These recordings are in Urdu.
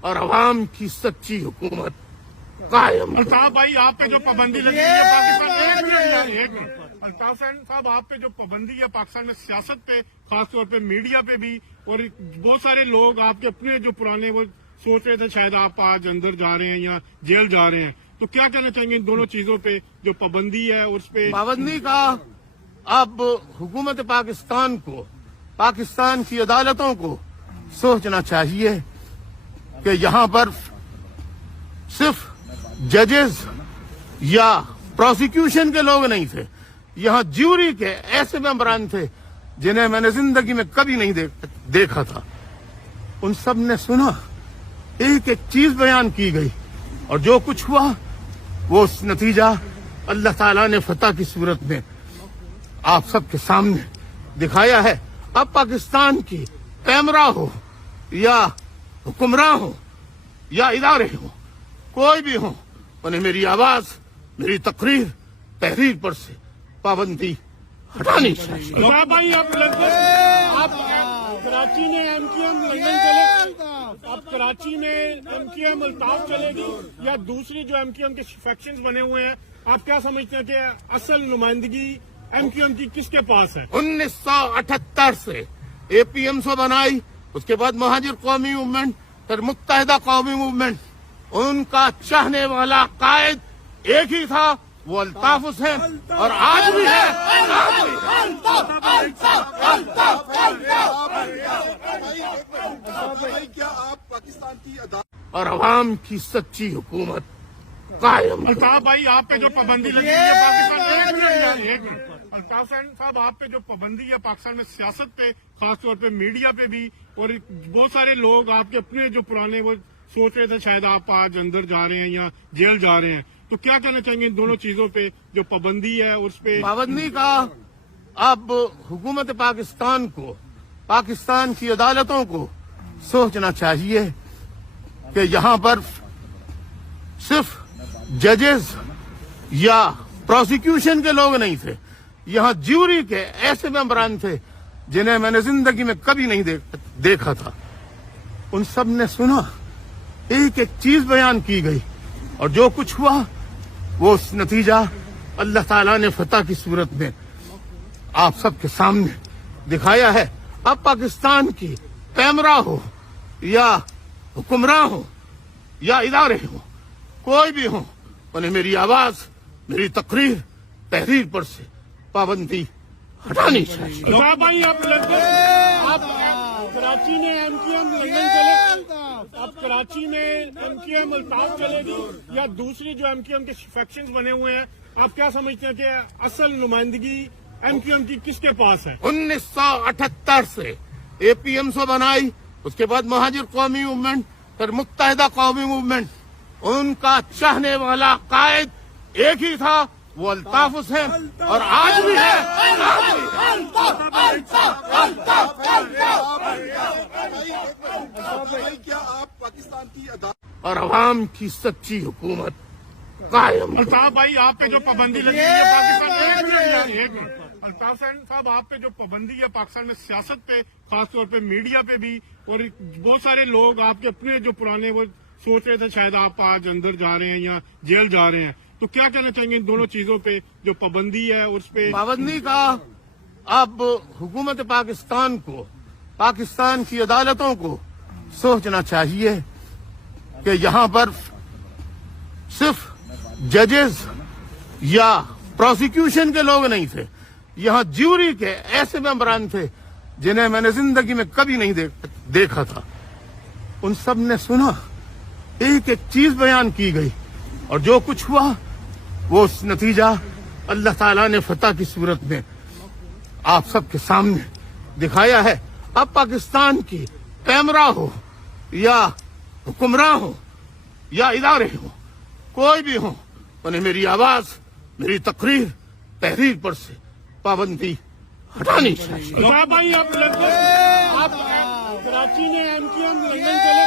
اور عوام کی سچی حکومت قائم کریں۔ الطاف بھائی آپ پہ جو پابندی لگی ہے پاکستان ایک منٹ الطاف صاحب آپ پہ جو پابندی ہے پاکستان میں سیاست پہ خاص طور پہ میڈیا پہ بھی اور بہت سارے لوگ آپ کے اپنے جو پرانے وہ سوچ رہے تھے شاید آپ آج اندر جا رہے ہیں یا جیل جا رہے ہیں تو کیا کہنا چاہیں گے ان دونوں چیزوں پہ جو پابندی ہے اور اس پہ پابندی کا اب حکومت پاکستان کو پاکستان کی عدالتوں کو سوچنا چاہیے کہ یہاں پر صرف ججز یا پروسیکیوشن کے لوگ نہیں تھے، یہاں جیوری کے ایسے ممبران تھے جنہیں میں نے زندگی میں کبھی نہیں دیکھا تھا۔ ان سب نے سنا، ایک ایک چیز بیان کی گئی اور جو کچھ ہوا وہ اس نتیجہ اللہ تعالیٰ نے فتح کی صورت میں آپ سب کے سامنے دکھایا ہے۔ اب پاکستان کی پیمرا ہو یا حکمراں ہو یا ادارے ہوں، کوئی بھی ہوں، انہیں میری آواز، میری تقریر، تحریر پر سے پابندی ہٹانی چاہیے۔ الطاف بھائی آپ کراچی میں ایم کیو ایم لندن چلے آپ کراچی میں ایم کیو ایم الطاف چلے گی یا دوسری جو ایم کیو ایم کے فیکشنز بنے ہوئے ہیں آپ کیا سمجھتے ہیں کہ اصل نمائندگی ایم کیو ایم کی کس کے پاس ہے؟ 1978 سے اے پی ایم سو بنائی، اس کے بعد مہاجر قومی موومنٹ، پھر متحدہ قومی موومنٹ، ان کا چاہنے والا قائد ایک ہی تھا، وہ الطاف حسین، اور آج بھی ہے۔ کیا آپ پاکستان کی اور عوام کی سچی حکومت قائم کریں۔ الطاف بھائی آپ پہ جو پابندی لگی ہے پاکستان ایک منٹ الطاف صاحب آپ پہ جو پابندی ہے پاکستان میں سیاست پہ خاص طور پہ میڈیا پہ بھی اور بہت سارے لوگ آپ کے اپنے جو پرانے وہ سوچ رہے تھے شاید آپ آج اندر جا رہے ہیں یا جیل جا رہے ہیں تو کیا کہنا چاہیں گے ان دونوں چیزوں پہ جو پابندی ہے اس پہ پابندی کا اب حکومت پاکستان کو پاکستان کی عدالتوں کو سوچنا چاہیے کہ یہاں پر صرف ججز یا پروسیکیوشن کے لوگ نہیں تھے، یہاں جیوری کے ایسے ممبران تھے جنہیں میں نے زندگی میں کبھی نہیں دیکھا تھا۔ ان سب نے سنا، ایک ایک چیز بیان کی گئی اور جو کچھ ہوا وہ اس نتیجہ اللہ تعالیٰ نے فتح کی صورت میں آپ سب کے سامنے دکھایا ہے۔ اب پاکستان کی پیمرا ہو یا حکمراں ہو یا ادارے ہوں، کوئی بھی ہوں، انہیں میری آواز، میری تقریر، تحریر پر سے پابندی ہٹانی چاہیے۔ الطاف بھائی آپ کراچی میں ایم کیو ایم لندن چلے آپ کراچی میں ایم کیو ایم الطاف چلے گی یا دوسری جو ایم کیو ایم کے فیکشنز بنے ہوئے ہیں آپ کیا سمجھتے ہیں کہ اصل نمائندگی ایم کیو ایم کی کس کے پاس ہے؟ 1978 سے اے پی ایم سو بنائی، اس کے بعد مہاجر قومی موومنٹ، پھر متحدہ قومی موومنٹ، ان کا چاہنے والا قائد ایک ہی تھا، وہ الطاف حسین، اور آج بھی ہے۔ کیا آپ پاکستان کی اور عوام کی سچی حکومت قائم کریں۔ الطاف بھائی آپ پہ جو پابندی لگی ہے پاکستان ایک منٹ الطاف صاحب آپ پہ جو پابندی ہے پاکستان میں سیاست پہ خاص طور پہ میڈیا پہ بھی اور بہت سارے لوگ آپ کے اپنے جو پرانے وہ سوچ رہے تھے شاید آپ آج اندر جا رہے ہیں یا جیل جا رہے ہیں تو کیا کہنا چاہیں گے ان دونوں چیزوں پہ جو پابندی ہے اس پہ پابندی کا اب حکومت پاکستان کو پاکستان کی عدالتوں کو سوچنا چاہیے کہ یہاں پر صرف ججز یا پروسیکیوشن کے لوگ نہیں تھے، یہاں جیوری کے ایسے ممبران تھے جنہیں میں نے زندگی میں کبھی نہیں دیکھا تھا۔ ان سب نے سنا، ایک ایک چیز بیان کی گئی اور جو کچھ ہوا وہ اس نتیجہ اللہ تعالیٰ نے فتح کی صورت میں آپ سب کے سامنے دکھایا ہے۔ اب پاکستان کی پیمرا ہو یا حکمراں ہو یا ادارے ہوں، کوئی بھی ہوں، انہیں میری آواز، میری تقریر، تحریر پر سے پابندی ہٹانی چاہیے۔ الطاف بھائی آپ کراچی میں ایم کیو ایم لندن چلے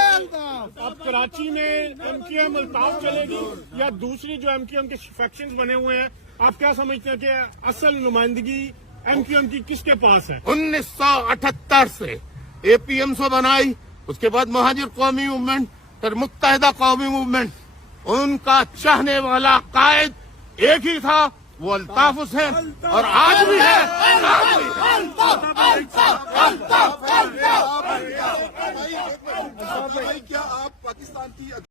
آپ کراچی میں ایم کیو ایم الطاف چلے گی یا دوسری جو ایم کیو ایم کے فیکشنز بنے ہوئے ہیں آپ کیا سمجھتے ہیں کہ اصل نمائندگی ایم کیو ایم کی کس کے پاس ہے؟ 1978 سے اے پی ایم سو بنائی، اس کے بعد مہاجر قومی موومنٹ، پھر متحدہ قومی موومنٹ ان کا چاہنے والا قائد ایک ہی تھا، وہ الطاف حسین، اور آج بھی ہے۔ کیا آپ پاکستان کی